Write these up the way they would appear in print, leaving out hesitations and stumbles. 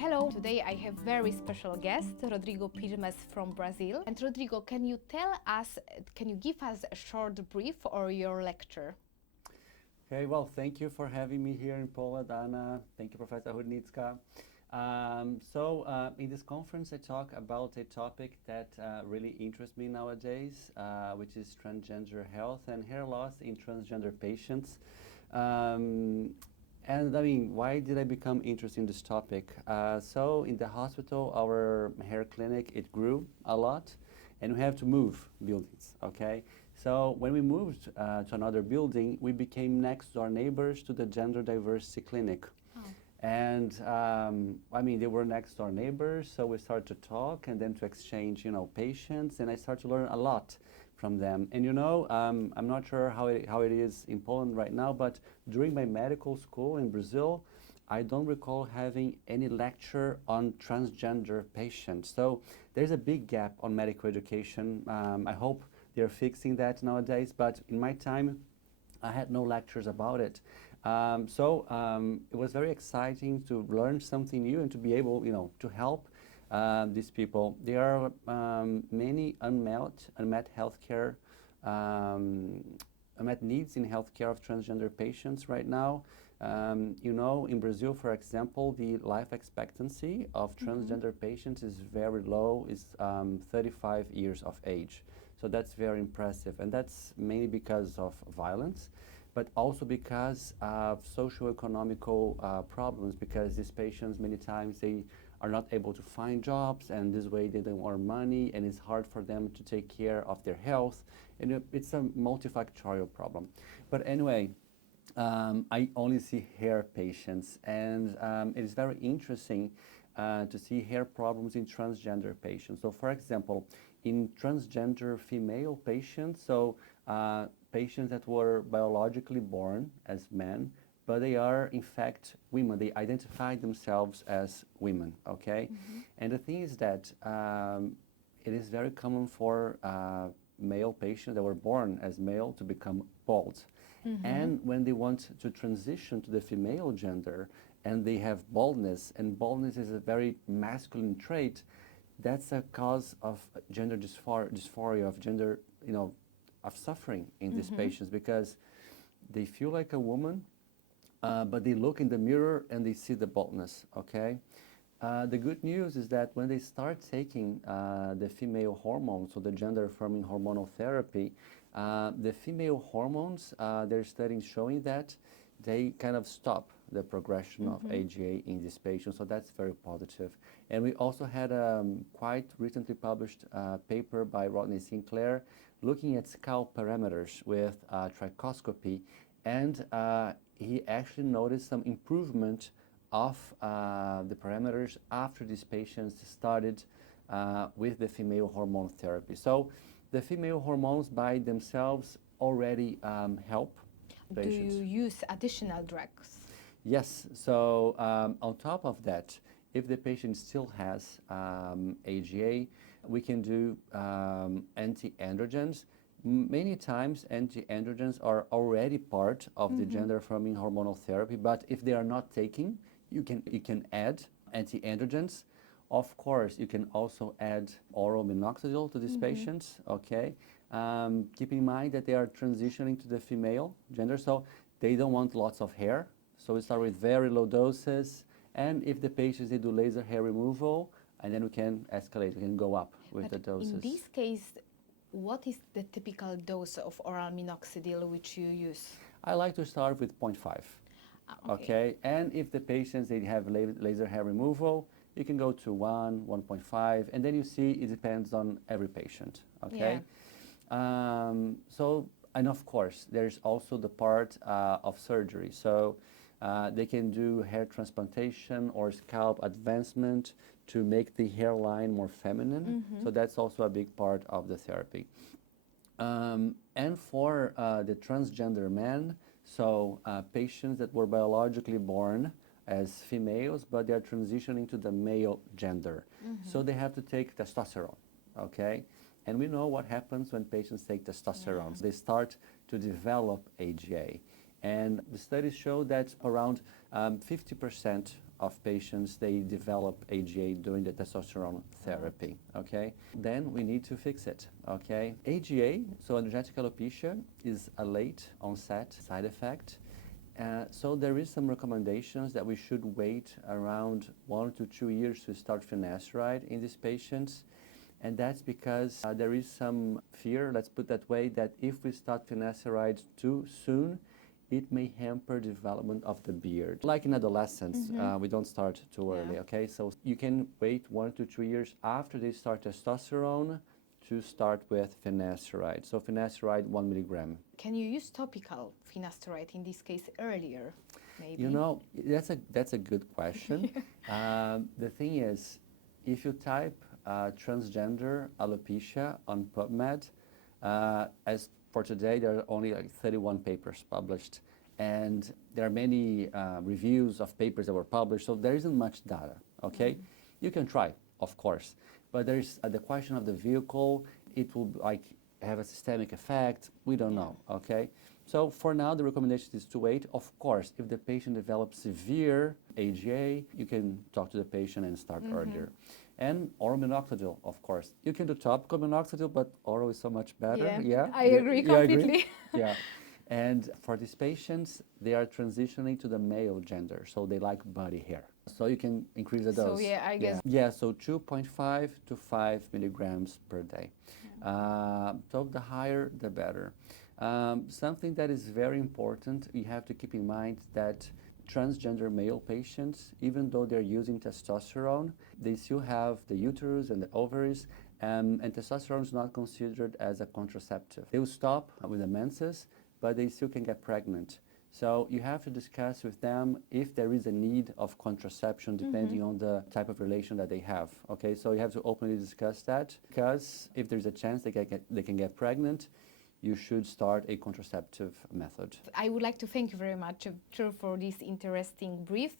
Hello, today I have very special guest, Rodrigo Pirmez from Brazil. And Rodrigo, can you give us a short brief or your lecture? Okay, well, thank you for having me here in Poland, Anna. Thank you, Professor Hudnicka. In this conference, I talk about a topic that really interests me nowadays, which is transgender health and hair loss in transgender patients. Why did I become interested in this topic? In the hospital, our hair clinic, it grew a lot, and we have to move buildings, okay? So when we moved to another building, we became next door neighbors to the gender diversity clinic. Oh. And they were next door neighbors, so we started to talk and then to exchange, patients, and I started to learn a lot from them. And I'm not sure how it is in Poland right now, but during my medical school in Brazil, I don't recall having any lecture on transgender patients. So there's a big gap on medical education. I hope they're fixing that nowadays, but in my time, I had no lectures about it. It was very exciting to learn something new and to be able, to help these people. There are many unmet healthcare, unmet needs in healthcare of transgender patients right now. In Brazil, for example, the life expectancy of transgender patients is very low, is 35 years of age. So that's very impressive, and that's mainly because of violence, but also because of socio-economical problems, because these patients, many times, they are not able to find jobs, and this way they don't earn money, and it's hard for them to take care of their health, and it's a multifactorial problem. But anyway, I only see hair patients, and it is very interesting to see hair problems in transgender patients. So, for example, in transgender female patients, patients that were biologically born as men, but they are in fact women. They identify themselves as women, okay? And the thing is that it is very common for male patients that were born as male to become bald. And when they want to transition to the female gender and they have baldness, and baldness is a very masculine trait, that's a cause of gender dysphoria, of gender, of suffering in these patients, because they feel like a woman, but they look in the mirror and they see the baldness, okay? The good news is that when they start taking the female hormones, so the gender-affirming hormonal therapy, the female hormones, there are studies showing that they kind of stop the progression of AGA in these patients, so that's very positive. And we also had a quite recently published paper by Rodney Sinclair looking at scalp parameters with trichoscopy, and he actually noticed some improvement of the parameters after these patients started with the female hormone therapy. So the female hormones by themselves already help patients. Do you use additional drugs? Yes. So on top of that, if the patient still has AGA, we can do anti-androgens. Many times anti-androgens are already part of the gender-affirming hormonal therapy, but if they are not taking, you can add anti-androgens. Of course, you can also add oral minoxidil to these patients, okay? Keep in mind that they are transitioning to the female gender, so they don't want lots of hair. So we start with very low doses, and if the patients, they do laser hair removal, and then we can escalate, we can go up with the doses. In this case, what is the typical dose of oral minoxidil which you use? I like to start with 0.5. Okay. And if the patients, they have laser hair removal, you can go to 1.5, and then you see it depends on every patient, okay? And of course, there's also the part of surgery. So they can do hair transplantation or scalp advancement to make the hairline more feminine. So that's also a big part of the therapy. And for the transgender men, so patients that were biologically born as females, but they are transitioning to the male gender. So they have to take testosterone, okay? And we know what happens when patients take testosterone. They start to develop AGA. And the studies show that around 50% of patients, they develop AGA during the testosterone therapy, okay? Then we need to fix it, okay? AGA, so androgenetic alopecia, is a late onset side effect. So there is some recommendations that we should wait around 1 to 2 years to start finasteride in these patients. And that's because there is some fear, let's put that way, that if we start finasteride too soon, it may hamper development of the beard. Like in adolescence, we don't start too early, okay? So you can wait 1 to 2 years after they start testosterone to start with finasteride. So finasteride 1 milligram. Can you use topical finasteride in this case earlier, maybe? You know, that's a good question. The thing is, if you type transgender alopecia on PubMed, as for today, there are only like 31 papers published, and there are many reviews of papers that were published, so there isn't much data, okay? You can try, of course, but there's the question of the vehicle. It will like have a systemic effect. We don't know, okay? So for now, the recommendation is to wait. Of course, if the patient develops severe AGA, you can talk to the patient and start earlier. And oral minoxidil, of course. You can do topical minoxidil, but oral is so much better. Yeah, I agree completely. Yeah. And for these patients, they are transitioning to the male gender, so they like body hair. So you can increase the dose. So yeah, I guess. Yeah, so 2.5 to 5 milligrams per day. So the higher, the better. Something that is very important, you have to keep in mind that transgender male patients, even though they're using testosterone, they still have the uterus and the ovaries, and testosterone is not considered as a contraceptive. They will stop with the menses, but they still can get pregnant. So you have to discuss with them if there is a need of contraception depending on the type of relation that they have. Okay, so you have to openly discuss that, because if there's a chance they can get pregnant, you should start a contraceptive method. I would like to thank you very much, for this interesting brief.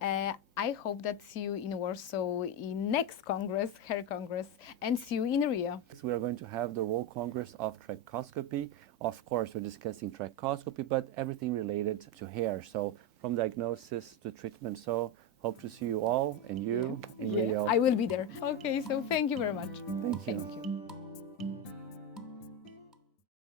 I hope that see you in Warsaw in next Congress, Hair Congress, and see you in Rio. We are going to have the World Congress of Trichoscopy. Of course, we're discussing trichoscopy, but everything related to hair. So from diagnosis to treatment. So hope to see you all and you in Rio. I will be there. Okay, so thank you very much. Thank you. Thank you.